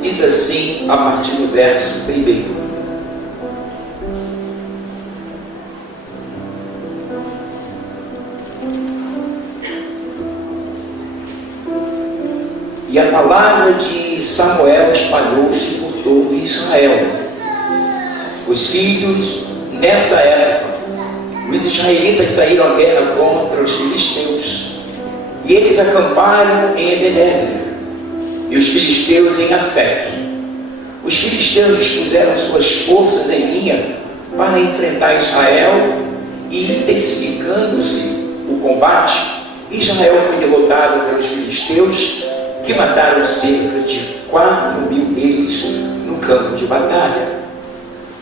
diz assim a partir do verso 1. E a palavra de Samuel espalhou-se por todo Israel. Os filhos, nessa época, os israelitas saíram à guerra contra os filisteus. E eles acamparam em Ebenezer, e os filisteus em Afeque. Os filisteus dispuseram suas forças em linha para enfrentar Israel, e intensificando-se o combate, Israel foi derrotado pelos filisteus, que mataram cerca de 4.000 deles no campo de batalha.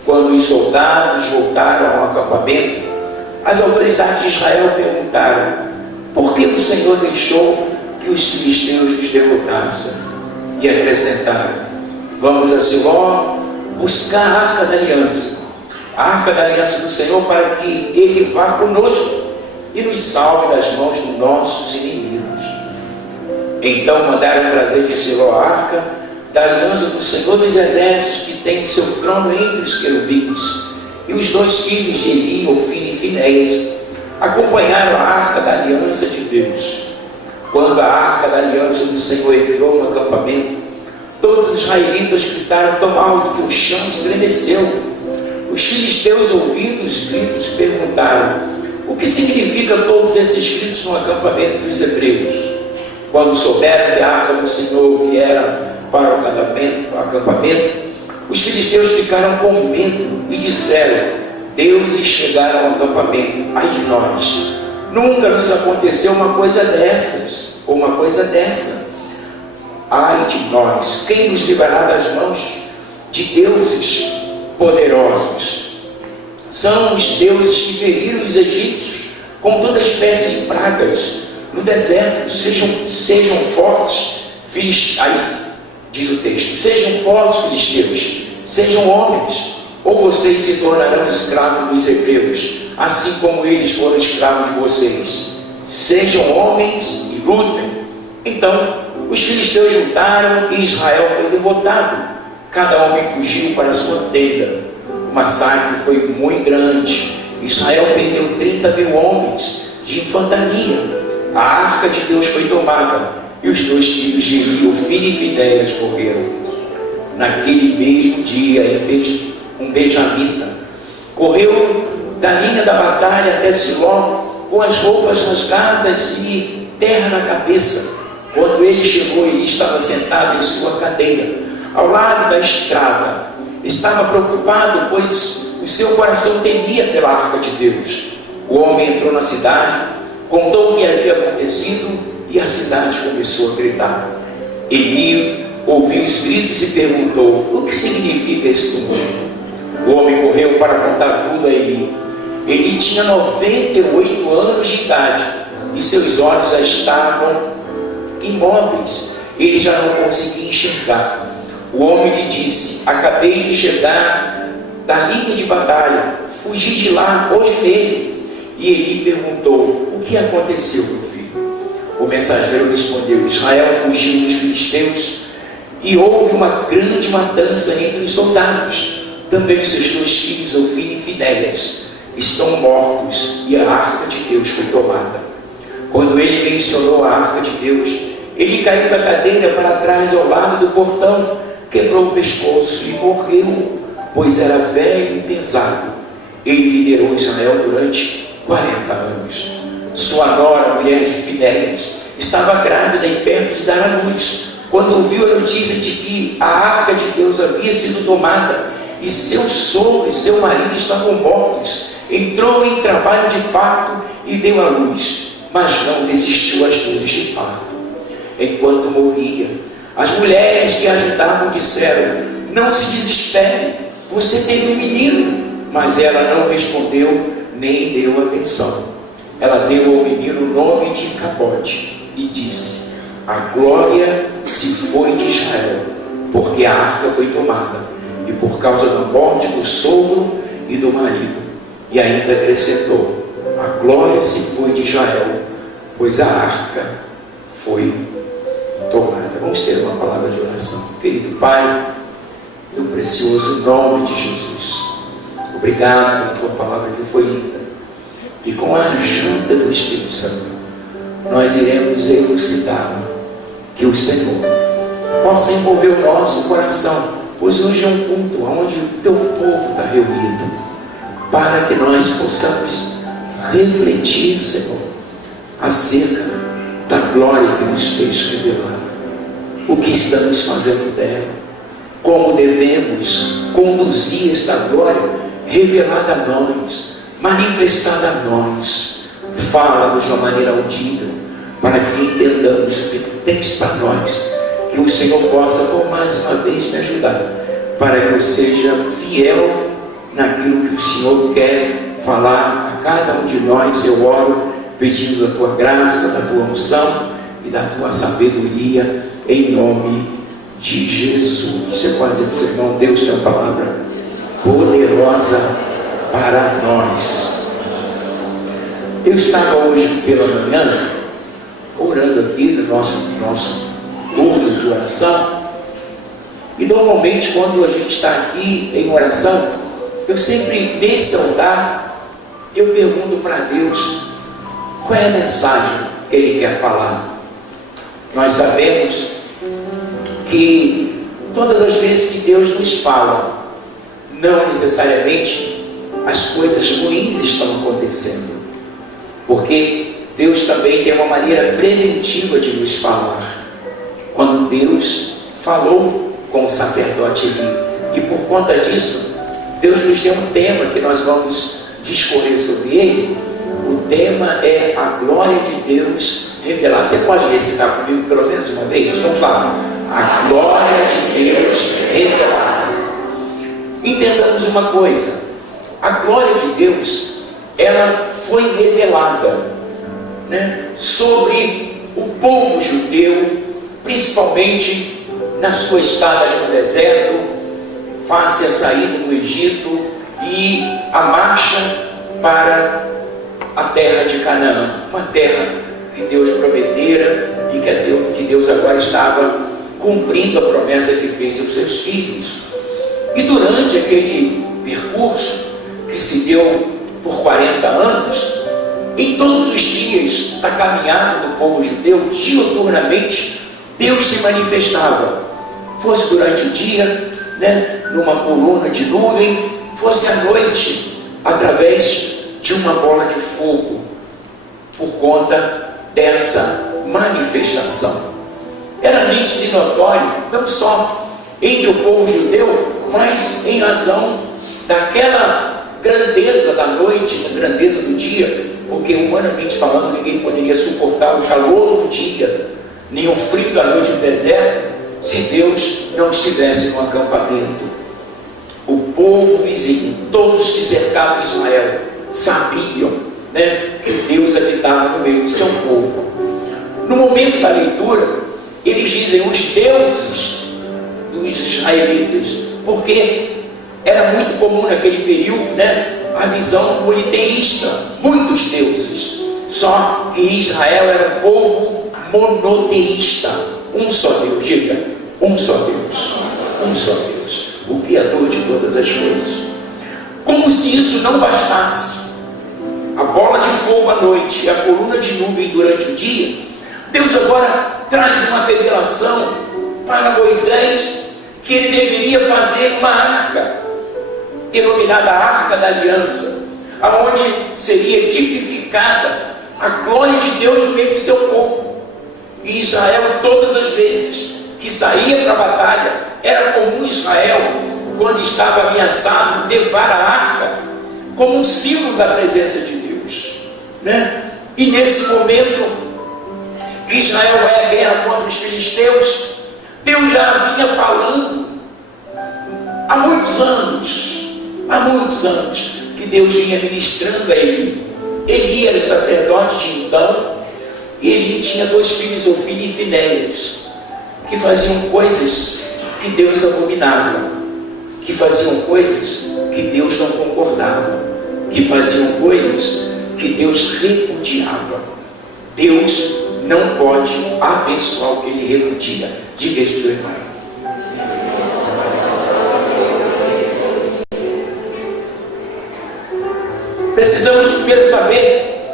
Quando os soldados voltaram ao acampamento, as autoridades de Israel perguntaram: por que o Senhor deixou que os filisteus nos derrotassem? E acrescentaram: vamos a Siló buscar a arca da aliança, a arca da aliança do Senhor, para que ele vá conosco e nos salve das mãos dos nossos inimigos. Então mandaram trazer de Siló a arca da aliança do Senhor dos exércitos, que tem seu trono entre os querubins. E os 2 filhos de Eli, Ofni e Finéias, acompanharam a arca da aliança de Deus. Quando a arca da aliança do Senhor entrou no acampamento, todos os israelitas gritaram tão alto que o chão estremeceu. Os filisteus, ouvindo os gritos, perguntaram: o que significa todos esses gritos no acampamento dos hebreus? Quando souberam que a arca do Senhor viera para o acampamento, os filisteus ficaram com medo e disseram: deuses chegaram ao acampamento, ai de nós, nunca nos aconteceu uma coisa dessas, ou uma coisa dessa. Ai de nós, quem nos livrará das mãos de deuses poderosos? São os deuses que feriram os egípcios com toda espécie de pragas no deserto. Sejam fortes, aí diz o texto: sejam fortes, filisteus, sejam homens, ou vocês se tornarão escravos dos hebreus, assim como eles foram escravos de vocês. Sejam homens e lutem. Então os filisteus juntaram e Israel foi derrotado. Cada homem fugiu para a sua tenda. O massacre foi muito grande. Israel perdeu 30.000 homens de infantaria. A arca de Deus foi tomada, e os 2 filhos de Eli, Ofni e Finéias, morreram. Naquele mesmo dia, um benjamita correu da linha da batalha até Siló, com as roupas rasgadas e terra na cabeça. Quando ele chegou, ele estava sentado em sua cadeira, ao lado da estrada. Estava preocupado, pois o seu coração temia pela arca de Deus. O homem entrou na cidade, contou o que havia acontecido, e a cidade começou a gritar. Eli ouviu os gritos e perguntou: o que significa esse tumulto? O homem correu para contar tudo a Eli. Eli tinha 98 anos de idade, e seus olhos já estavam imóveis. Ele já não conseguia enxergar. O homem lhe disse: acabei de chegar da linha de batalha, fugi de lá hoje mesmo. E Eli perguntou: o que aconteceu, meu filho? O mensageiro respondeu: Israel fugiu dos filisteus, e houve uma grande matança entre os soldados. Também os seus 2 filhos, Ofni e Finéias, estão mortos, e a arca de Deus foi tomada. Quando ele mencionou a arca de Deus, ele caiu da cadeira para trás ao lado do portão, quebrou o pescoço e morreu, pois era velho e pesado. Ele liderou Israel durante 40 anos. Sua nora, mulher de Finéias, estava grávida e perto de dar à luz, quando ouviu a notícia de que a arca de Deus havia sido tomada e seu sogro e seu marido estavam mortos. Entrou em trabalho de parto e deu à luz, mas não resistiu às dores de parto. Enquanto morria, as mulheres que a ajudavam disseram: não se desespere, você teve um menino. Mas ela não respondeu nem deu atenção. Ela deu ao menino o nome de Cabote e disse: a glória se foi de Israel, porque a arca foi tomada, e por causa da morte do sogro e do marido. E ainda acrescentou: a glória se foi de Israel, pois a arca foi tomada. Vamos Vamos ter uma palavra de oração. Querido Pai, no precioso nome de Jesus, obrigado pela tua palavra que foi lida. E com a ajuda do Espírito Santo, nós iremos elucidar que o Senhor possa envolver o nosso coração, pois hoje é um culto onde o teu povo está reunido, para que nós possamos refletir, Senhor, acerca da glória que nos fez revelar, o que estamos fazendo dela, como devemos conduzir esta glória revelada a nós, manifestada a nós. Fala-nos de uma maneira audível, para que entendamos o que tu tens para nós, que o Senhor possa por mais uma vez me ajudar, para que eu seja fiel naquilo que o Senhor quer falar a cada um de nós. Eu oro pedindo a tua graça, da tua unção e da tua sabedoria, em nome de Jesus. Você pode dizer para o seu irmão: Deus tem uma palavra poderosa para nós. Eu estava hoje pela manhã orando aqui no nosso culto de oração, e normalmente quando a gente está aqui em oração, eu sempre, nesse altar, eu pergunto para Deus qual é a mensagem que Ele quer falar. Nós sabemos que todas as vezes que Deus nos fala, não necessariamente as coisas ruins estão acontecendo, porque Deus também tem uma maneira preventiva de nos falar. Quando Deus falou com o sacerdote Eli, e por conta disso, Deus nos deu um tema que nós vamos discorrer sobre ele. O tema é a glória de Deus revelada. Você pode recitar comigo pelo menos uma vez? Vamos lá. A glória de Deus revelada. Entendamos uma coisa: a glória de Deus, ela foi revelada, sobre o povo judeu, principalmente na sua estada no deserto, face a saída do Egito e a marcha para a terra de Canaã, uma terra que Deus prometera e que Deus agora estava cumprindo a promessa que fez aos seus filhos. E durante aquele percurso que se deu por 40 anos, em todos os dias da caminhada do povo judeu, diuturnamente, Deus se manifestava, fosse durante o dia, numa coluna de nuvem, fosse à noite, através de uma bola de fogo, por conta dessa manifestação. Era nítido e notório, não só entre o povo judeu, mas em razão daquela grandeza da noite, da grandeza do dia, porque humanamente falando, ninguém poderia suportar o calor do dia, nem o frio da noite no deserto, se Deus não estivesse no acampamento. O povo vizinho, todos que cercavam Israel, sabiam, que Deus habitava no meio do seu povo. No momento da leitura, eles dizem os deuses dos israelitas, porque era muito comum naquele período, a visão politeísta, muitos deuses. Só que Israel era um povo monoteísta, um só Deus. Diga, um só Deus, um só Deus, o Criador de todas as coisas. Como se isso não bastasse, a bola de fogo à noite e a coluna de nuvem durante o dia, Deus agora traz uma revelação para Moisés, que ele deveria fazer uma arca, denominada Arca da Aliança, aonde seria tipificada a glória de Deus no meio do seu povo. E Israel, todas as vezes que saía para a batalha, era comum Israel, quando estava ameaçado, levar a arca como um símbolo da presença de Deus, E nesse momento que Israel vai à guerra contra os filisteus, Deus já vinha falando há muitos anos, que Deus vinha ministrando a Eli. Eli era o sacerdote de então, e Eli tinha 2 filhos, Ofni e Finéias, que faziam coisas que Deus abominava, que faziam coisas que Deus não concordava, que faziam coisas que Deus repudiava. Deus não pode abençoar o que Ele repudia. Diga isso para o irmão. Precisamos primeiro saber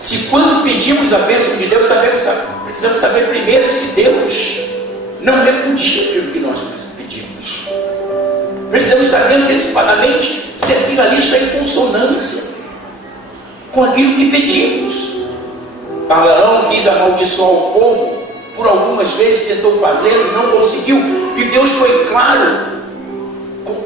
se quando pedimos a bênção de Deus, precisamos saber primeiro se Deus não repudia aquilo que nós pedimos. Precisamos saber antecipadamente se aquilo ali está em consonância com aquilo que pedimos. Balaão quis amaldiçoar o povo, por algumas vezes tentou fazê-lo, não conseguiu, e Deus foi claro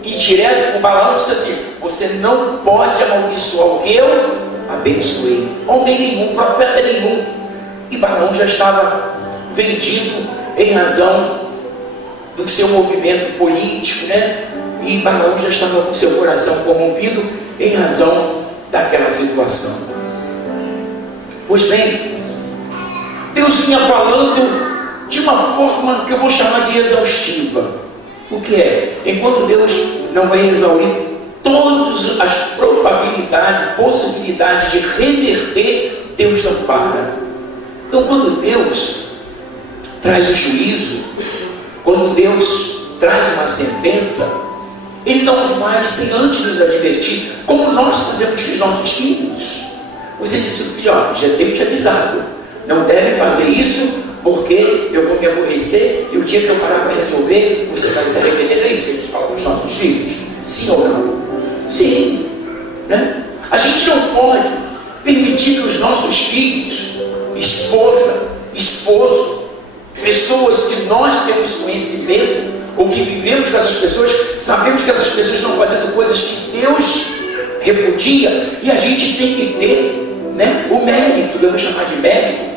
e direto com Balaão, disse assim: você não pode amaldiçoar o que eu abençoei. Homem nenhum, profeta nenhum. E Balaão já estava vendido em razão do seu movimento político, né? E Balaão já estava com seu coração corrompido em razão daquela situação. Pois bem, Deus vinha falando de uma forma que eu vou chamar de exaustiva. O que é? Enquanto Deus não vai exaurir todas as probabilidades, possibilidades de reverter, Deus não para. Então, quando Deus traz o juízo, quando Deus traz uma sentença, Ele não faz sem antes nos advertir, como nós fazemos com os nossos filhos. Você diz: filho, ó, já tenho te avisado, não deve fazer isso, porque eu vou me aborrecer, e o dia que eu parar para resolver, você vai se arrepender. É isso que a gente fala com os nossos filhos? Sim ou não? Sim, né? A gente não pode permitir que os nossos filhos, esposa, esposo, pessoas que nós temos conhecimento, ou que vivemos com essas pessoas, sabemos que essas pessoas estão fazendo coisas que Deus repudia, e a gente tem que ter, né, o mérito, eu vou chamar de mérito,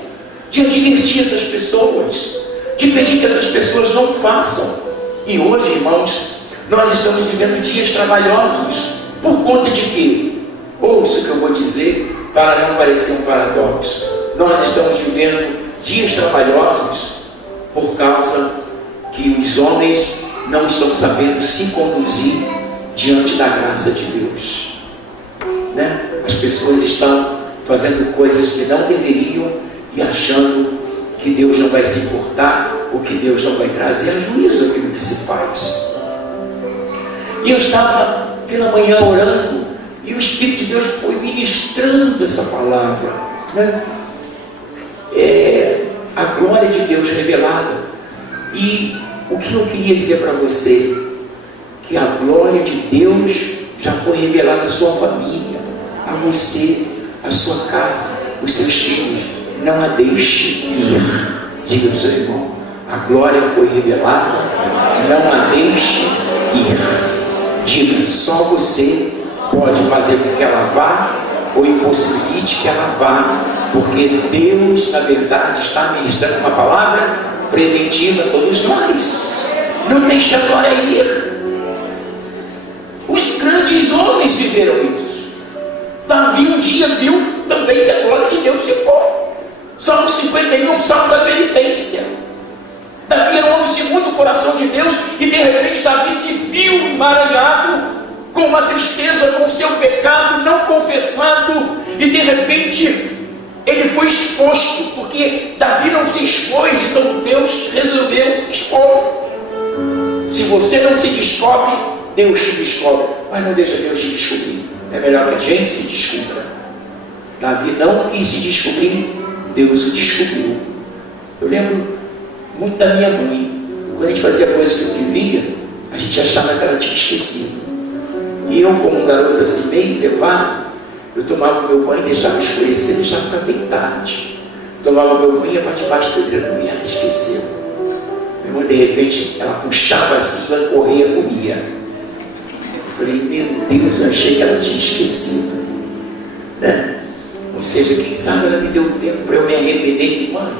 de advertir essas pessoas, de pedir que essas pessoas não façam. E hoje, irmãos, nós estamos vivendo dias trabalhosos. Por conta de quê? Ouça o que eu vou dizer para não parecer um paradoxo. Nós estamos vivendo dias trabalhosos por causa que os homens não estão sabendo se conduzir diante da graça de Deus, né? As pessoas estão fazendo coisas que não deveriam e achando que Deus não vai se importar, ou que Deus não vai trazer a juízo aquilo que se faz. E eu estava pela manhã orando, e o Espírito de Deus foi ministrando essa palavra, né? A glória de Deus revelada. E o que eu queria dizer para você, que a glória de Deus já foi revelada à sua família, a você, à sua casa, os seus filhos. Não a deixe ir. Diga para o seu irmão: a glória foi revelada, não a deixe ir. Diga: só você pode fazer com que ela vá, ou impossibilite que ela vá, porque Deus, na verdade, está ministrando uma palavra preventiva a todos nós. Não deixe a glória ir. Os grandes homens viveram isso. Davi um dia viu também que a glória de Deus se foi. Salmo 51, salmo da penitência. Davi era um homem segundo o coração de Deus, e de repente Davi se viu emaranhado com uma tristeza, com o seu pecado não confessado, e de repente ele foi exposto, porque Davi não se expôs, então Deus resolveu expor. Se você não se descobre, Deus te descobre, mas não deixa Deus te descobrir. É melhor que a gente se descubra. Davi não quis se descobrir, Deus o descobriu. Eu lembro muito da minha mãe. Quando a gente fazia coisas que eu queria, a gente achava que ela tinha esquecido. E eu, como um garoto assim, meio levado, eu tomava meu banho, deixava escurecer, deixava ficar bem tarde. Tomava meu banho e ia para debaixo do edredom, e ela esqueceu. Meu irmão, de repente, ela puxava assim, ela corria, comia. Eu falei: meu Deus, eu achei que ela tinha esquecido, né? Ou seja, quem sabe ela me deu tempo para eu me arrepender de mãe.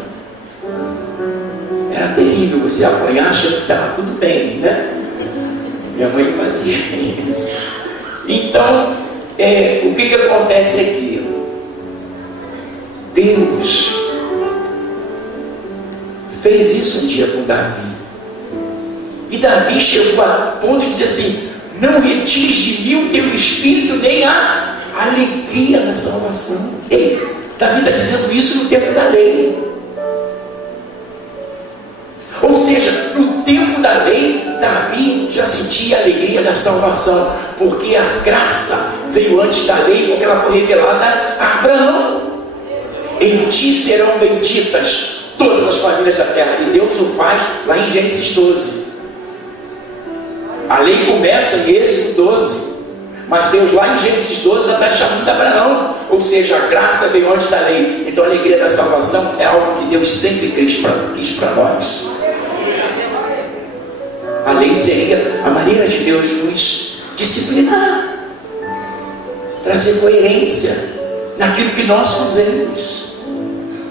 Era terrível você apanhar achando que estava tudo bem, né? Minha mãe fazia isso. Então, o que acontece aqui? Deus fez isso um dia com Davi. E Davi chegou a ponto de dizer assim: não retires de mim o teu espírito, nem a alegria da salvação. Ei, Davi está dizendo isso no tempo da lei. seja, no tempo da lei, Davi já sentia a alegria da salvação, porque a graça veio antes da lei, porque ela foi revelada a Abraão. Em ti serão benditas todas as famílias da terra, e Deus o faz lá em Gênesis 12. A lei começa em Êxodo 12, mas Deus lá em Gênesis 12 já está chamando Abraão, ou seja, a graça veio antes da lei. Então a alegria da salvação é algo que Deus sempre quis para nós. A lei seria a maneira de Deus nos disciplinar, trazer coerência naquilo que nós fazemos,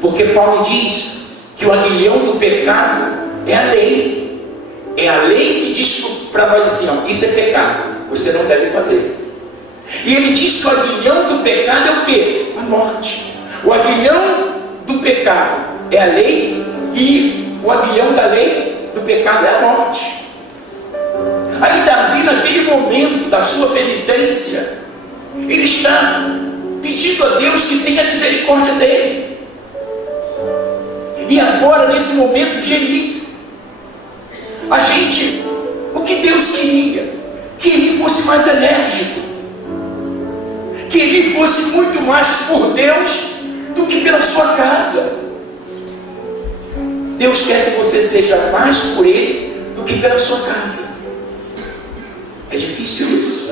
porque Paulo diz que o aguilhão do pecado é a lei. É a lei que diz para nós assim, ó, isso é pecado, você não deve fazer. E ele diz que o aguilhão do pecado é o quê? A morte. O aguilhão do pecado é a lei, e o aguilhão da lei do pecado é a morte. Aí Davi, naquele momento da sua penitência, ele está pedindo a Deus que tenha misericórdia dele. E agora, nesse momento de Eli, o que Deus queria? Que Eli fosse mais enérgico, que Eli fosse muito mais por Deus do que pela sua casa. Deus quer que você seja mais por Ele do que pela sua casa. É difícil isso,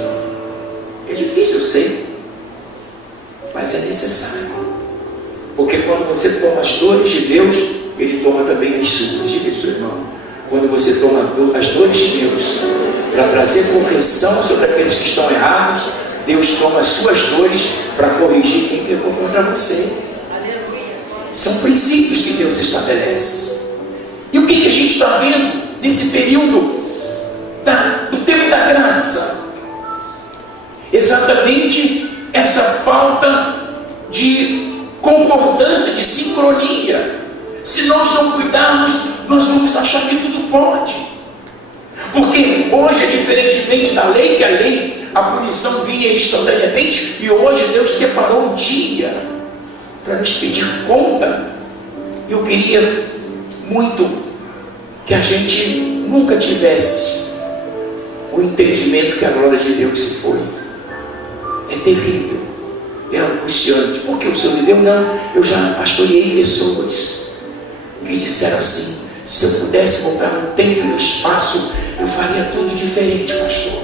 é difícil, eu sei, mas é necessário, porque quando você toma as dores de Deus, Ele toma também as suas. Diga isso, irmão. Quando você toma as dores de Deus para trazer correção sobre aqueles que estão errados, Deus toma as suas dores para corrigir quem pecou contra você. São princípios que Deus estabelece. E o que a gente está vendo nesse período do tempo da graça? Exatamente essa falta de concordância, de sincronia. Se nós não cuidarmos, nós vamos achar que tudo pode. Porque hoje, diferentemente da lei, que a lei, a punição vinha instantaneamente, e hoje Deus separou um dia para nos pedir conta. Eu queria muito que a gente nunca tivesse o entendimento que a glória de Deus se foi. É terrível, é angustiante. Porque o Senhor me deu? Não, eu já pastoreei pessoas que disseram assim: se eu pudesse comprar um tempo e um espaço, eu faria tudo diferente, pastor.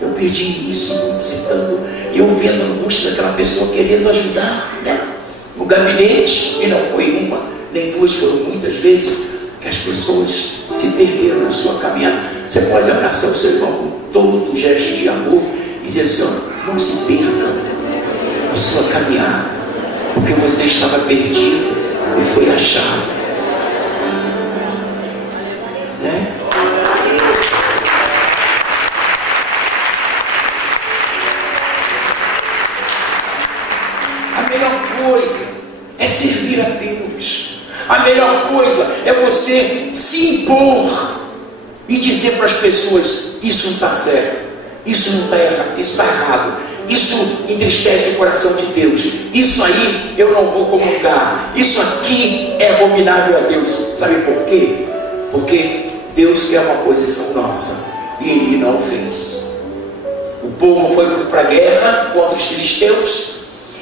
Eu perdi isso, citando, e eu vendo a angústia daquela pessoa querendo ajudar, né? No gabinete, e não foi uma, nem duas, foram muitas vezes que as pessoas se perderam na sua caminhada. Você pode abraçar o seu irmão com todo o gesto de amor e dizer assim: ó, não se perda na sua caminhada, porque você estava perdido e foi achado. Né? A melhor coisa é servir a Deus. A melhor coisa é você se impor e dizer para as pessoas: isso não está certo, isso não está errado, isso está errado, isso entristece o coração de Deus, isso aí eu não vou comungar, isso aqui é abominável a Deus. Sabe por quê? Porque Deus quer uma posição nossa e Ele não fez. O povo foi para a guerra contra os filisteus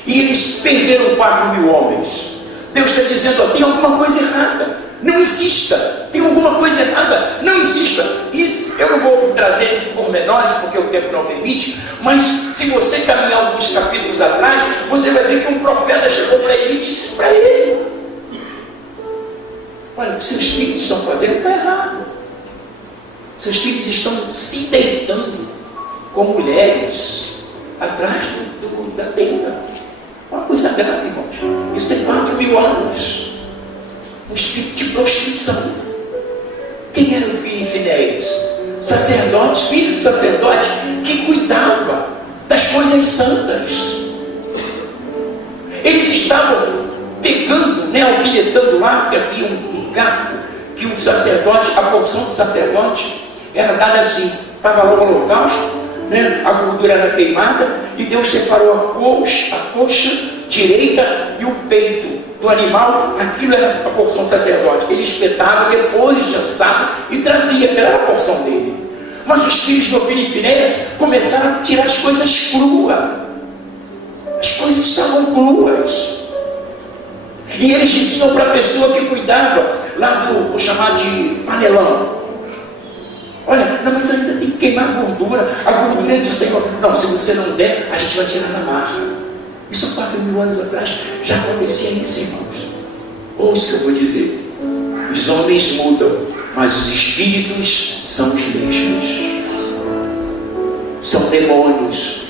e eles perderam 4.000 homens. Deus está dizendo: ó, tem alguma coisa errada, não insista. Tem alguma coisa errada, não insista. Isso eu não vou trazer pormenores porque o tempo não permite, mas se você caminhar alguns capítulos atrás, você vai ver que um profeta chegou para ele e disse para ele: olha, o que seus filhos estão fazendo está errado. Seus filhos estão se deitando com mulheres atrás da tenda. Uma coisa grave, irmãos. Isso tem 4.000 anos. Um espírito de prostituição. Quem era o filho de Finéias? Sacerdotes, filho de sacerdote que cuidava das coisas santas. Eles estavam pegando, alfinetando lá, que havia um garfo que o sacerdote, a porção do sacerdote era dada assim, estava lá o holocausto, a gordura era queimada, e Deus separou a coxa direita e o peito. do animal, aquilo era a porção do sacerdote. Ele espetava depois de assado e trazia, era a porção dele. Mas os filhos de Ofni e Finéias começaram a tirar as coisas cruas. As coisas estavam cruas. E eles diziam para a pessoa que cuidava lá do, vou chamar de panelão: olha, não, mas ainda tem que queimar a gordura é do Senhor. Não, se você não der, a gente vai tirar na marra. Isso 4.000 anos atrás já acontecia isso, irmãos. Ouça o que eu vou dizer: os homens mudam, mas os espíritos são os mesmos. São demônios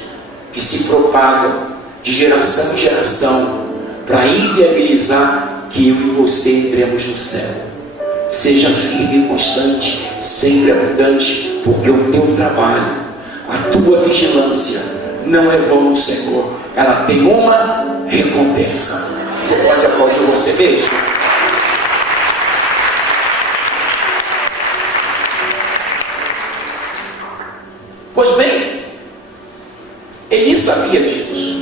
que se propagam de geração em geração para inviabilizar que eu e você entremos no céu. Seja firme e constante, sempre abundante, porque o teu trabalho, a tua vigilância não é vão no Senhor. Ela tem uma recompensa. Você pode aplaudir você mesmo? Pois bem, Eli sabia disso.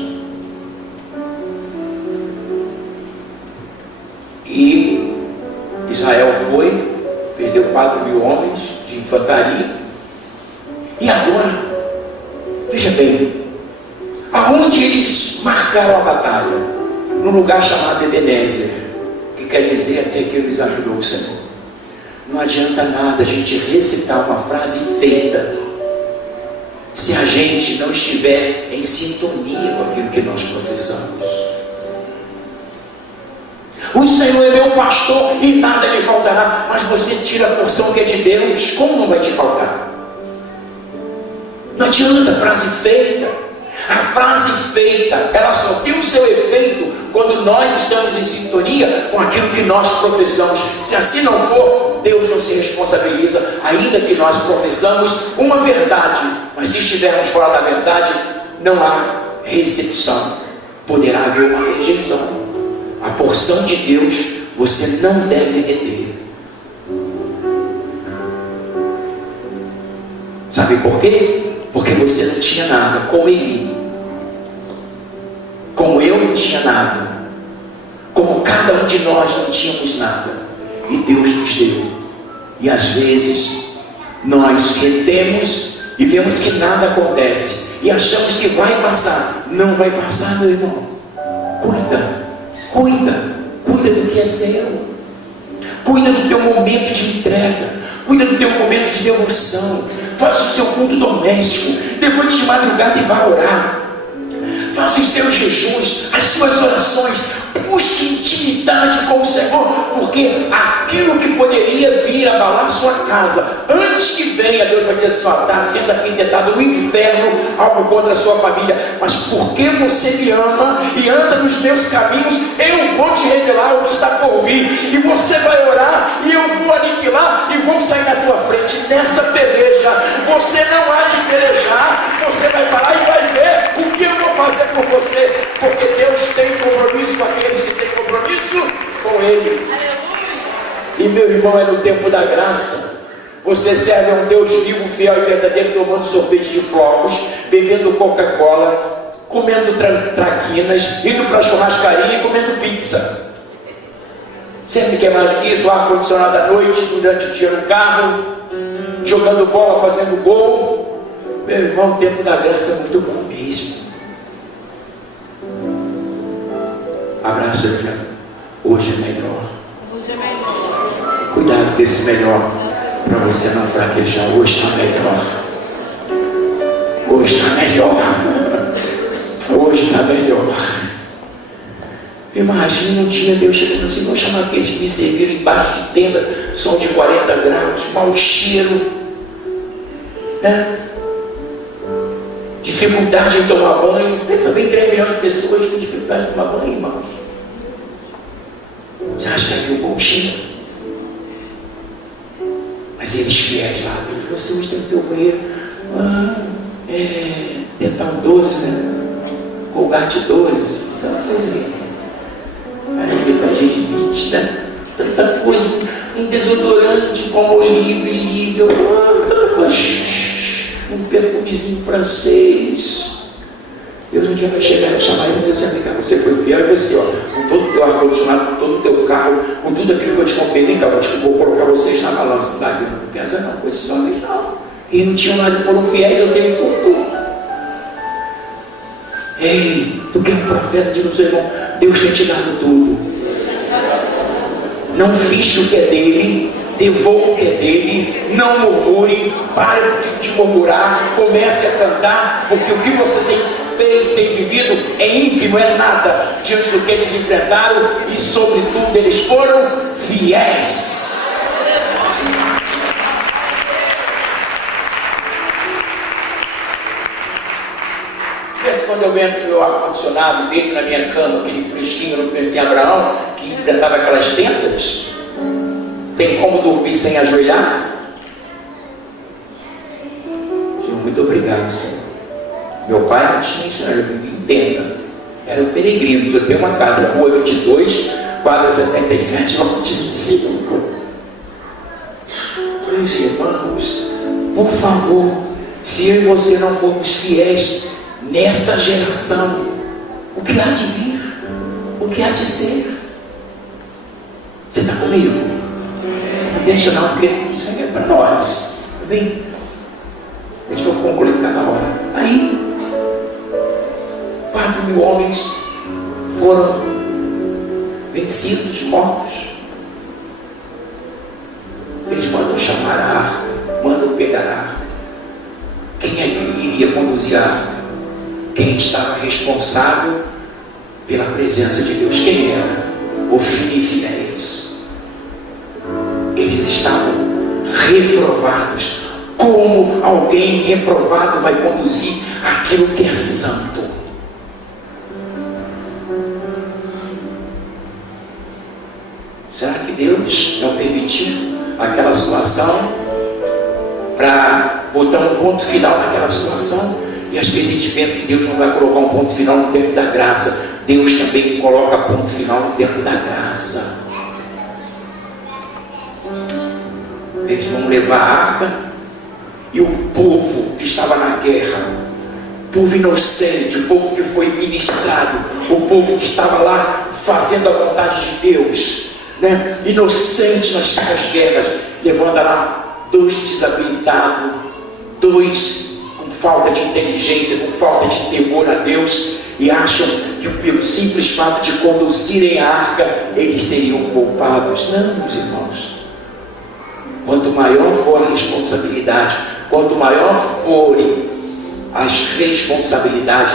E Israel foi, perdeu 4.000 homens de infantaria. E agora, veja bem, aonde eles marcaram a batalha? Num lugar chamado Ebenezer, que quer dizer até que eles ajudou o Senhor. Não adianta nada a gente recitar uma frase feita se a gente não estiver em sintonia com aquilo que nós professamos. O Senhor é meu pastor e nada me faltará. Mas você tira a porção que é de Deus, como não vai te faltar? Não adianta a frase feita. A frase feita, ela só tem o seu efeito quando nós estamos em sintonia com aquilo que nós professamos. Se assim não for, Deus não se responsabiliza, ainda que nós professamos uma verdade, mas se estivermos fora da verdade, não há recepção, poderá haver uma rejeição. A porção de Deus você não deve reter. Sabe por quê? Porque você não tinha nada, como Eli, como eu não tinha nada, como cada um de nós não tínhamos nada, e Deus nos deu. E às vezes nós retemos e vemos que nada acontece e achamos que vai passar. Não vai passar, meu irmão. Cuida do que é seu. Cuida do teu momento de entrega. Cuida do teu momento de devoção. Faça o seu culto doméstico. Levante de madrugada e vá orar. Faça os seus jejuns, as suas orações. Busque intimidade com o Senhor, porque aquilo que poderia vir abalar sua casa, antes que venha, Deus vai dizer assim: está sendo arquitetado no inferno algo contra a sua família, mas porque você me ama e anda nos meus caminhos, eu vou te revelar o que está por vir, e você vai orar, e eu vou aniquilar, e vou sair na tua frente. Nessa peleja, você não há de pelejar, você vai parar e vai ver o que eu vou fazer por você, porque Deus tem compromisso com aqueles que têm compromisso com Ele. E meu irmão, é no tempo da graça. Você serve a um Deus vivo, fiel e verdadeiro, tomando sorvete de flocos, bebendo Coca-Cola, comendo traquinas, indo para a churrascaria e comendo pizza. Sempre quer mais que isso, ar-condicionado à noite, durante o dia no carro, jogando bola, fazendo gol. Meu irmão, o tempo da graça é muito bom mesmo. Abraço, Adriano. Hoje é melhor. Cuidado desse melhor, para você não fraquejar. Hoje está melhor. Hoje está melhor. Hoje está melhor. Imagina um dia Deus chegando assim: vou chamar aqueles que me serviram embaixo de tenda, sol de 40 graus, mau cheiro, né? Dificuldade em tomar banho. Pensa bem, 3 milhões de pessoas com dificuldade de tomar banho, irmãos. Você acha que havia um bom cheiro? Mas eles fiéis lá: você hoje tem o teu banheiro Dental 12, né? Colgate 12, aquela coisa aí. Aí depois de limite, né? Tanta coisa, um desodorante como oliva e lírio, tanta coisa, um perfumezinho francês. Deus um dia vai chegar e vai chamar ele e dizer assim: você foi fiel, e você, com todo o teu ar-condicionado, com todo o teu carro, com tudo aquilo que eu te conferi, vem cá, vou colocar vocês na balança. Tá? Não pensa não, com esses homens não. Eles não tinham nada, foram fiéis, eu tenho tudo. Ei, tu que é um profeta, diga ao seu irmão: Deus tem te dado tudo. Não fiz o que é dele, devolva o que é dele, não murmure, pare de murmurar, comece a cantar, porque o que você tem feito, tem vivido é ínfimo, é nada diante do que eles enfrentaram, e sobretudo eles foram fiéis. Quando eu entro no meu ar-condicionado, deito na minha cama, aquele fresquinho, eu não pensei em Abraão, que enfrentava aquelas tendas, tem como dormir sem ajoelhar? Senhor, muito obrigado, Senhor. Meu pai não tinha isso, eu vivia em tenda, eram peregrinos. Eu tenho uma casa, rua 22, quadra 77, lote 25. Meus irmãos, por favor, se eu e você não formos fiéis nessa geração, o que há de vir? O que há de ser? Você está comigo? Deixa eu dar um treino, isso aqui é para nós. Tá bem? Deixa eu concluir cada hora. Aí, 4.000 homens foram vencidos, mortos. Eles mandam chamar a arca, mandam pegar a arca. Quem iria conduzir a arca? Quem estava responsável pela presença de Deus? Quem era? O filho e fiéis. Eles estavam reprovados. Como alguém reprovado vai conduzir aquilo que é santo? Será que Deus não permitiu aquela situação para botar um ponto final naquela situação? E às vezes a gente pensa que Deus não vai colocar um ponto final no tempo da graça. Deus também coloca ponto final no tempo da graça. Eles vão levar a arca, e o povo que estava na guerra, o povo inocente, o povo que foi ministrado, o povo que estava lá fazendo a vontade de Deus, né? Inocente nas suas guerras, levando lá 2 desabilitados, 2 com falta de inteligência, com falta de temor a Deus, e acham que pelo simples fato de conduzirem a arca, eles seriam poupados. Não, meus irmãos. Quanto maior for a responsabilidade, quanto maior forem as responsabilidades,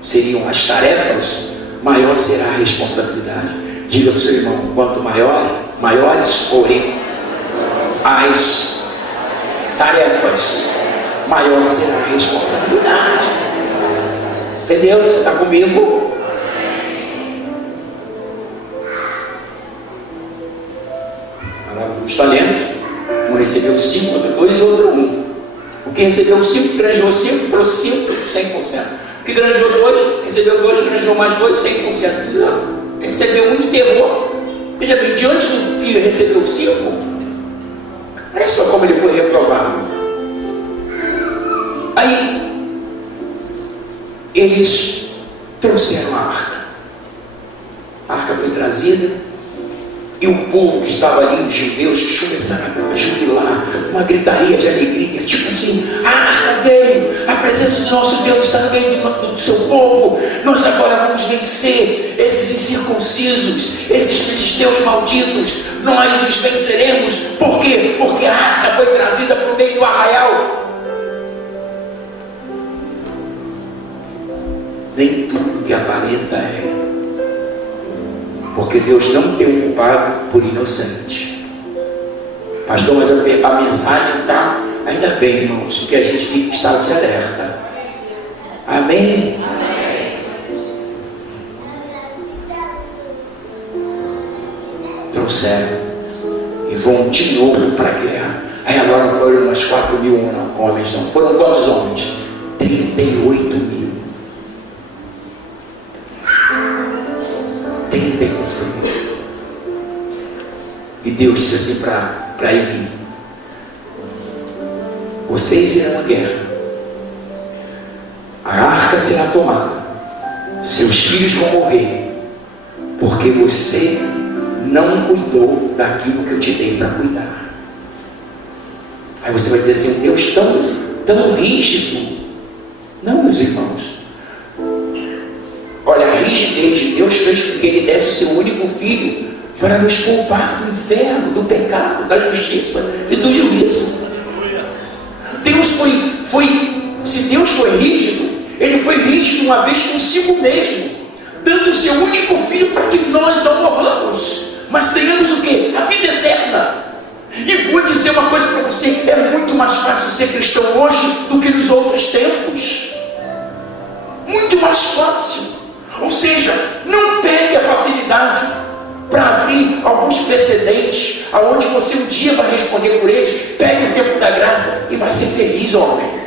seriam as tarefas, maior será a responsabilidade. Diga para o seu irmão: quanto maiores forem as tarefas, maior será a responsabilidade. Entendeu? Você está comigo? Os talentos. Um recebeu 5, outro 2 e outro 1. O que recebeu 5, granjeou 5, trouxe 5, 100%. O que granjeou 2, recebeu 2, granjeou mais 2, 100%. Recebeu 1 e enterrou. Veja bem, diante do que recebeu 5, olha só como ele foi reprovado. Aí, eles trouxeram a arca. A arca foi trazida. E o povo que estava ali, os judeus, começaram a jubilar, uma gritaria de alegria, tipo assim: a arca veio, a presença do nosso Deus está no meio do seu povo, nós agora vamos vencer esses incircuncisos, esses filisteus malditos, nós os venceremos. Por quê? Porque a arca foi trazida para o meio do arraial. Nem tudo que aparenta é. Porque Deus não tem um culpado por inocente. Pastor, mas a mensagem está, ainda bem, irmãos, que a gente fica em estado de alerta. Amém? Amém. Trouxeram e vão de novo para a guerra. Aí agora foram umas 4.000 homens, não? Foram quantos homens? 38.000. 38. E Deus disse assim para Eli: vocês irão à guerra, a arca será tomada, Seus filhos vão morrer, porque você não cuidou daquilo que eu te dei para cuidar. Aí você vai dizer assim, um Deus tão rígido. Não, meus irmãos. Olha, a rigidez de Deus fez com que Ele desse o seu único filho para nos poupar do inferno, do pecado, da justiça e do juízo. Deus se Deus foi rígido, Ele foi rígido uma vez consigo mesmo, dando o seu único filho para que nós não morramos, mas tenhamos o quê? A vida eterna. E vou dizer uma coisa para você, é muito mais fácil ser cristão hoje do que nos outros tempos. Muito mais fácil. Ou seja, não pegue a facilidade para abrir alguns precedentes, aonde você um dia vai responder por eles. Pegue o tempo da graça e vai ser feliz, homem.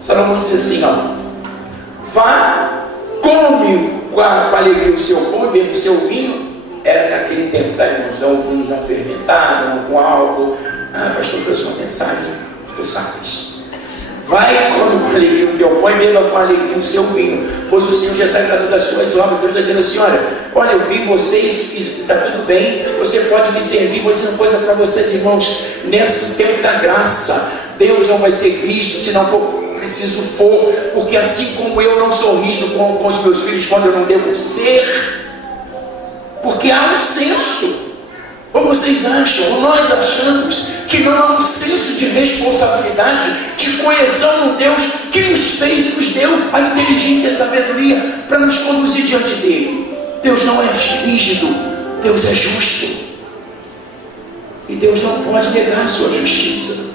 Salomão diz assim, ó, vá, come com alegria o seu pão e beba o seu vinho. Era naquele tempo, tá, irmãos? Não fermentado, não com álcool. Pastor, trouxe uma mensagem, tu sabes. Vai, come com alegria o teu pão e beba com alegria o seu vinho, pois o Senhor já sabe cada das suas obras. Deus está dizendo assim, olha, eu vi vocês, está tudo bem, você pode me servir. Vou dizer uma coisa para vocês, irmãos, nesse tempo da graça, Deus não vai ser Cristo se não for preciso for, porque assim como eu não sou rígido com os meus filhos quando eu não devo ser, porque há um senso. Ou vocês acham, ou nós achamos, que não há um senso de responsabilidade, de coesão no Deus que nos fez e nos deu a inteligência e a sabedoria para nos conduzir diante dele. Deus não é rígido, Deus é justo, e Deus não pode negar a sua justiça.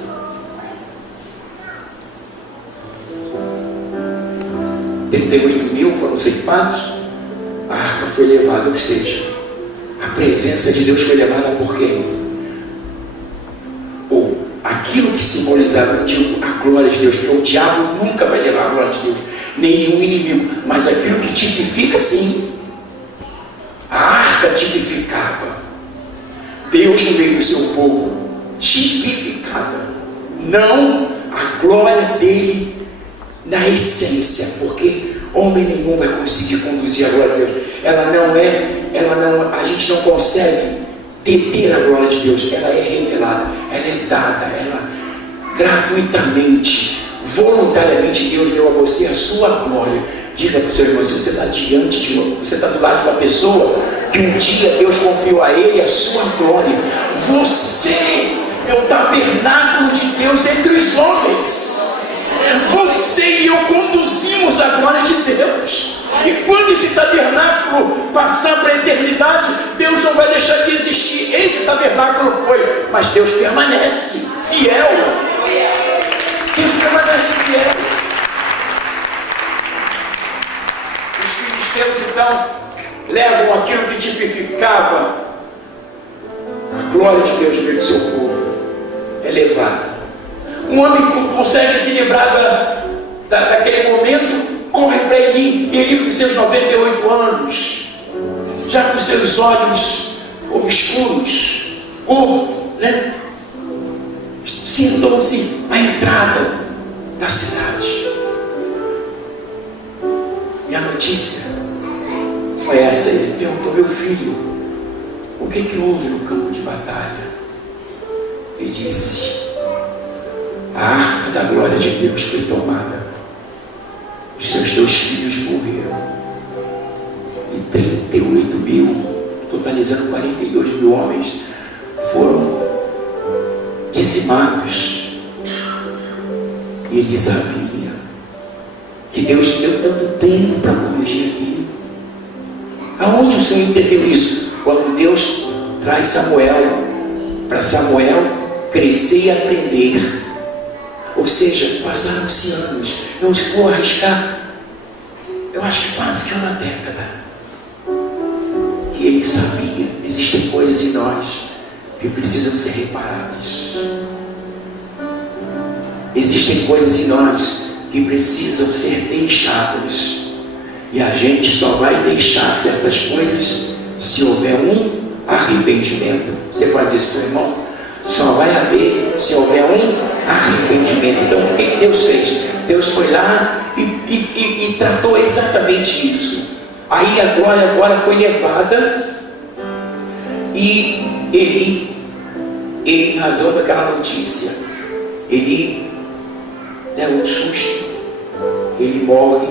38 mil foram ceifados, a arca foi levada, ou seja, a presença de Deus foi levada por quem? Ou aquilo que simbolizava, a glória de Deus, porque o diabo nunca vai levar a glória de Deus, nenhum inimigo, mas aquilo que tipifica, sim. A arca tipificava Deus no meio do seu povo, tipificada, não a glória dele na essência, porque homem nenhum vai conseguir conduzir a glória de Deus. A gente não consegue deter a glória de Deus. Ela é revelada, ela é dada, ela gratuitamente, voluntariamente Deus deu a você a sua glória. Diga para o seu irmão, se você está você está do lado de uma pessoa que um dia Deus confiou a ele a sua glória. Você é o tabernáculo de Deus entre os homens. Você e eu conduzimos a glória de Deus. E quando esse tabernáculo passar para a eternidade, Deus não vai deixar de existir. Esse tabernáculo foi, mas Deus permanece fiel. Deus permanece fiel. Os filisteus então levam aquilo que tipificava a glória de Deus no meio do seu povo. É levado. Um homem consegue se livrar daquele momento, corre para ele com seus 98 anos, já com seus olhos obscuros, corpo, né? Sentou-se à entrada da cidade. E a notícia foi essa. Ele perguntou: meu filho, o que houve no campo de batalha? Ele disse: a arca da glória de Deus foi tomada, os seus 2 filhos morreram, e 38 mil, totalizando 42 mil homens, foram dizimados. E ele sabia que Deus deu tanto tempo para corrigir aquilo. Aonde o Senhor entendeu isso? Quando Deus traz Samuel, para Samuel crescer e aprender. Ou seja, passaram-se anos. Eu vou arriscar, eu acho que quase que uma década. E ele sabia, existem coisas em nós que precisam ser reparadas. Existem coisas em nós que precisam ser deixadas. E a gente só vai deixar certas coisas se houver um arrependimento. Você pode dizer isso para o irmão? Só vai haver se houver um arrependimento. Então o que Deus fez? Deus foi lá e tratou exatamente isso. Aí a glória agora foi levada, e ele, em razão daquela notícia, ele leva um susto, ele morre.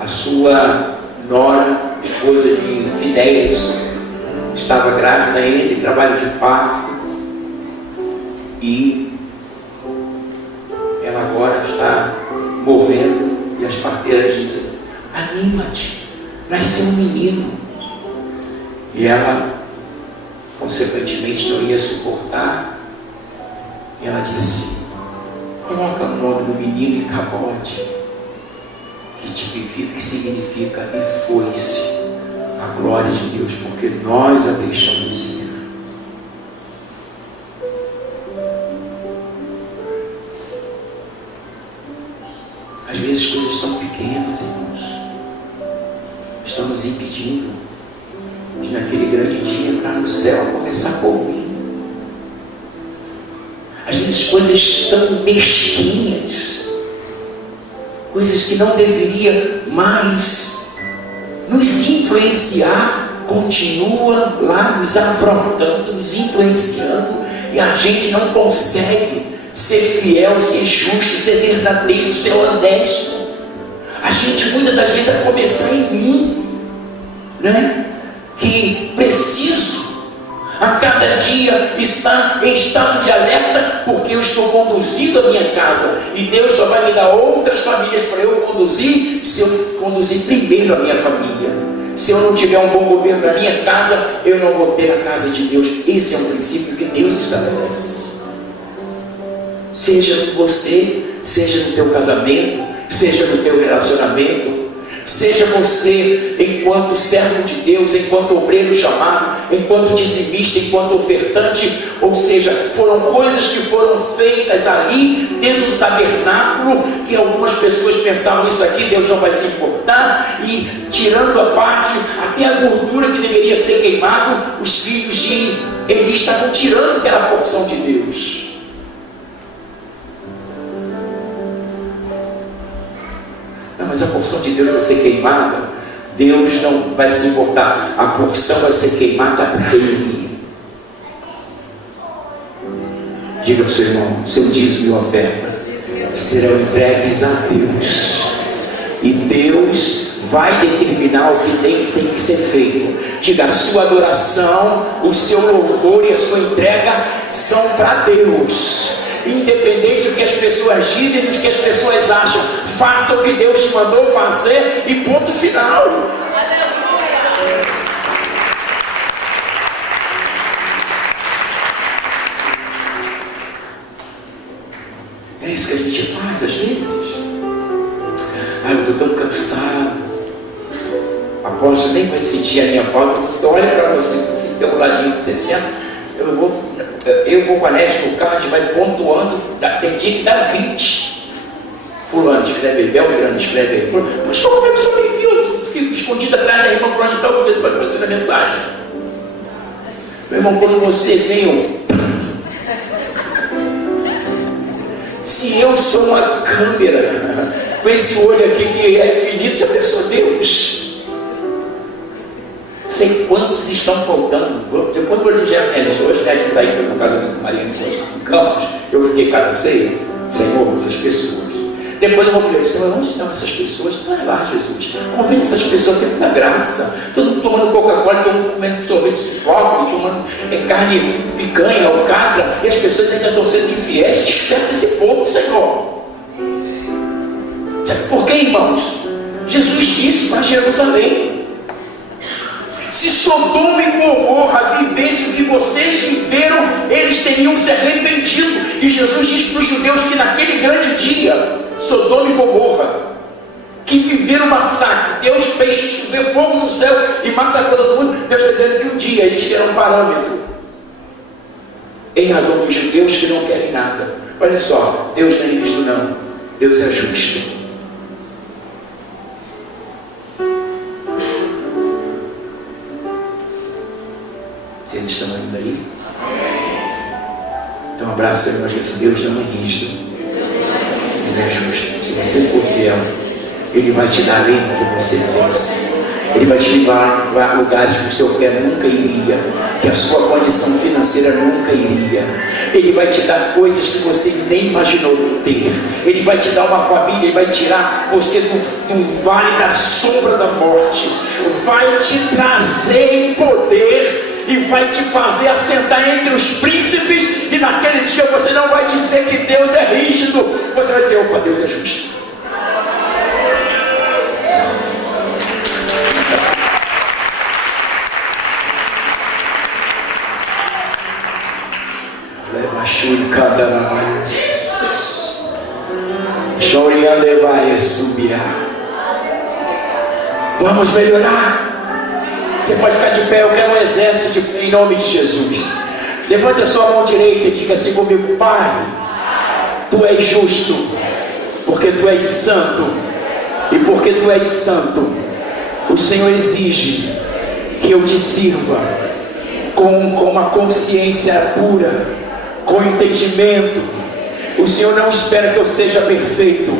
A sua nora, esposa de Finéias, estava grávida ainda, em trabalho de parto, e ela agora está morrendo, e as parteiras dizem: anima-te, nasceu um menino. E ela, consequentemente, não ia suportar, e ela disse: coloca o nome do menino Icabode, que significa e foi-se a glória de Deus, porque nós a deixamos ir. Às vezes coisas tão pequenas, irmãos, estão nos impedindo de naquele grande dia entrar no céu, começar por mim. Às vezes coisas tão mesquinhas, coisas que não deveria mais nos influenciar, continua lá nos aprontando, nos influenciando, e a gente não consegue ser fiel, ser justo, ser verdadeiro, ser honesto. A gente muitas das vezes vai começar em mim, né? Que preciso a cada dia estar em estado de alerta, porque eu estou conduzindo a minha casa, e Deus só vai me dar outras famílias para eu conduzir, se eu conduzir primeiro a minha família. Se eu não tiver um bom governo na minha casa, eu não vou ter a casa de Deus. Esse é um princípio que Deus estabelece. Seja você, seja no teu casamento, seja no teu relacionamento, seja você enquanto servo de Deus, enquanto obreiro chamado, enquanto dizimista, enquanto ofertante, ou seja, foram coisas que foram feitas ali dentro do tabernáculo, que algumas pessoas pensavam: isso aqui Deus não vai se importar, e tirando a parte, até a gordura que deveria ser queimado, os filhos de Eli estavam tirando aquela porção de Deus. Não, mas a porção de Deus vai ser queimada, Deus não vai se importar, a porção vai ser queimada para Ele. Diga para o seu irmão: seu dízimo e oferta serão entregues a Deus, e Deus vai determinar o que tem que ser feito. Diga: a sua adoração, o seu louvor e a sua entrega são para Deus, independente do que as pessoas dizem, do que as pessoas acham. Faça o que Deus te mandou fazer e ponto final. É isso que a gente faz às vezes. Eu estou tão cansado. Apóstolo, nem vai sentir a minha falta. Você olha para você, você tem um ladinho que você senta. Eu vou com a Nete no carro, a gente vai pontuando. Tem dia que dá 20. Fulano escreve aí, Beltrano escreve aí. Pastor, como é que o senhor me viu? Eu fico escondido atrás da irmã fulano de tal, para ver se vai aparecer na mensagem. Meu irmão, quando você vem, se eu sou uma câmera, com esse olho aqui que é infinito, já pensou Deus? Sei quantos estão faltando. Depois do Evangelho, hoje médico daí, foi no casamento do Mariano em Campos, eu fiquei cada ceia, Senhor, muitas pessoas. Depois eu vou pedir: Senhor, onde estão essas pessoas? Vai lá, Jesus. Convence essas pessoas, tem muita graça. Todo mundo tomando Coca-Cola, todo mundo comendo sorvete de fogo, tomando carne, picanha, alcatra, e as pessoas ainda estão sendo infiéis. Desperta esse povo, Senhor. Sabe por quê, irmãos? Jesus disse para Jerusalém: se Sodoma e Gomorra vivessem o que vocês viveram, eles teriam se arrependido. E Jesus diz para os judeus que naquele grande dia, Sodoma e Gomorra, que viveram o massacre, Deus fez chover fogo no céu e massacrou todo mundo. Deus está dizendo que um dia eles serão parâmetro, em razão dos judeus que não querem nada. Olha só, Deus não é injusto, não. Deus é justo. Vocês estão indo aí? Então abraça o Senhor, que esse Deus não é rígido, Ele é justo. Se você for fiel, Ele vai te dar além do que você pensa. Ele vai te levar a lugares que o seu pé nunca iria, que a sua condição financeira nunca iria. Ele vai te dar coisas que você nem imaginou ter. Ele vai te dar uma família, Ele vai tirar você do vale da sombra da morte. Vai te trazer em poder e vai te fazer assentar entre os príncipes. E naquele dia você não vai dizer que Deus é rígido, você vai dizer: opa, Deus é justo. Vamos melhorar. Você pode ficar de pé. Eu quero um exército em nome de Jesus. Levante a sua mão direita e diga assim comigo: Pai, Tu és justo, porque Tu és santo. E porque Tu és santo, o Senhor exige que eu te sirva com uma consciência pura, com entendimento. O Senhor não espera que eu seja perfeito,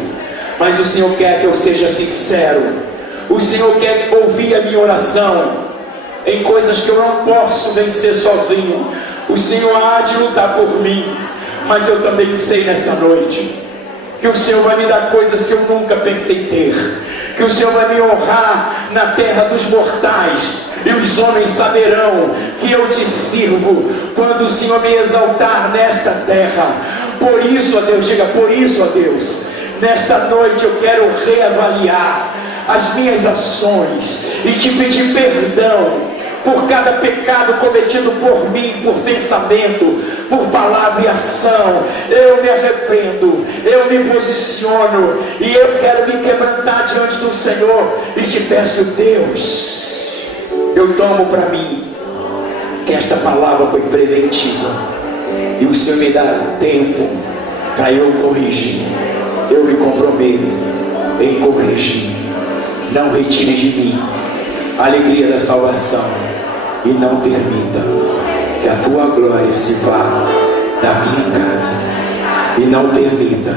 mas o Senhor quer que eu seja sincero. O Senhor quer ouvir a minha oração em coisas que eu não posso vencer sozinho. O Senhor há de lutar por mim, mas eu também sei nesta noite que o Senhor vai me dar coisas que eu nunca pensei ter, que o Senhor vai me honrar na terra dos mortais. E os homens saberão que eu te sirvo quando o Senhor me exaltar nesta terra. Por isso, ó Deus, diga: por isso, ó Deus, nesta noite eu quero reavaliar as minhas ações e te pedir perdão por cada pecado cometido por mim, por pensamento, por palavra e ação. Eu me arrependo, eu me posiciono e eu quero me quebrantar diante do Senhor e te peço: Deus, eu tomo para mim que esta palavra foi preventiva e o Senhor me dá tempo para eu corrigir. Eu me comprometo em corrigir. Não retire de mim a alegria da salvação e não permita que a tua glória se vá da minha casa, e não permita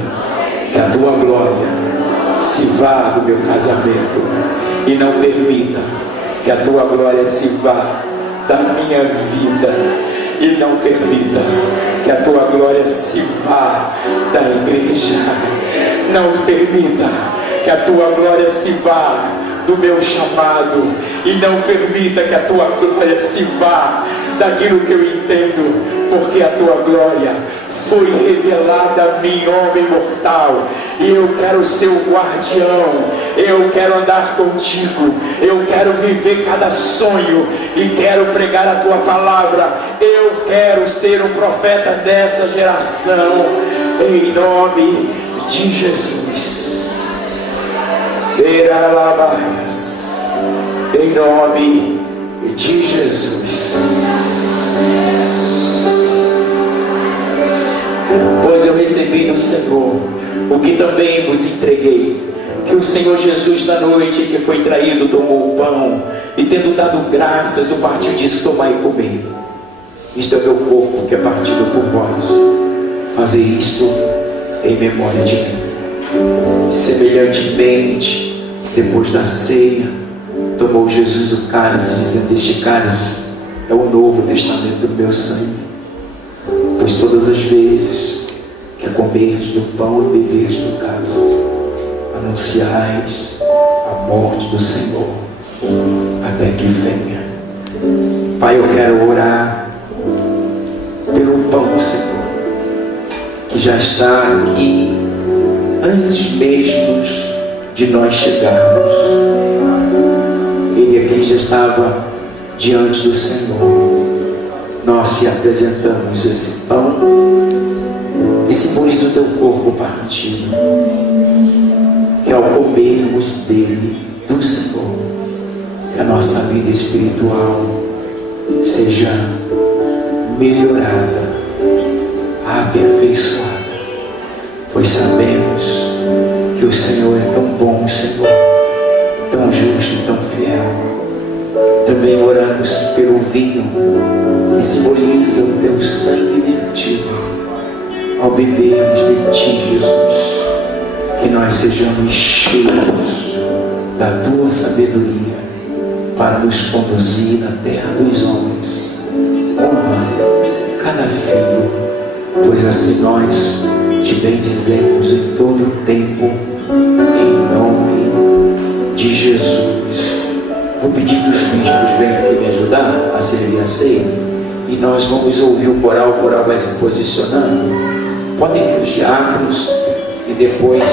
que a tua glória se vá do meu casamento, e não permita que a tua glória se vá da minha vida, e não permita que a tua glória se vá da igreja. Não permita que a tua glória se vá do meu chamado, e não permita que a tua glória se vá daquilo que eu entendo, porque a tua glória foi revelada a mim, homem mortal, e eu quero ser o guardião, eu quero andar contigo, eu quero viver cada sonho e quero pregar a tua palavra. Eu quero ser um profeta dessa geração, em nome de Jesus. Em nome de Jesus. Pois eu recebi do Senhor o que também vos entreguei, que o Senhor Jesus, na noite que foi traído, tomou o pão e, tendo dado graças, o partiu e disse: tomai e comei, isto é meu corpo que é partido por vós, fazei isto em memória de mim. Semelhantemente, depois da ceia, tomou Jesus o cálice, dizendo: este cálice é o novo testamento do meu sangue. Pois todas as vezes que comerdes do pão e beberdes do cálice, anunciais a morte do Senhor até que venha. Pai, eu quero orar pelo pão, Senhor, que já está aqui antes mesmo de nós chegarmos. Ele aqui já estava diante do Senhor. Nós te apresentamos esse pão que simboliza o teu corpo partido, que ao comermos dele, do Senhor, que a nossa vida espiritual seja melhorada, aperfeiçoada, pois sabemos que o Senhor é tão bom, Senhor, tão justo, tão fiel. Também oramos pelo vinho, que simboliza o teu sangue vertido ao bebermos de Ti, Jesus, que nós sejamos cheios da Tua sabedoria para nos conduzir na terra dos homens. Honra cada filho, pois assim nós Te bendizemos em todo o tempo, em nome de Jesus. Vou pedir que os bispos venham aqui me ajudar a servir a ceia e nós vamos ouvir o coral vai se posicionando. Podem ir os diáconos e depois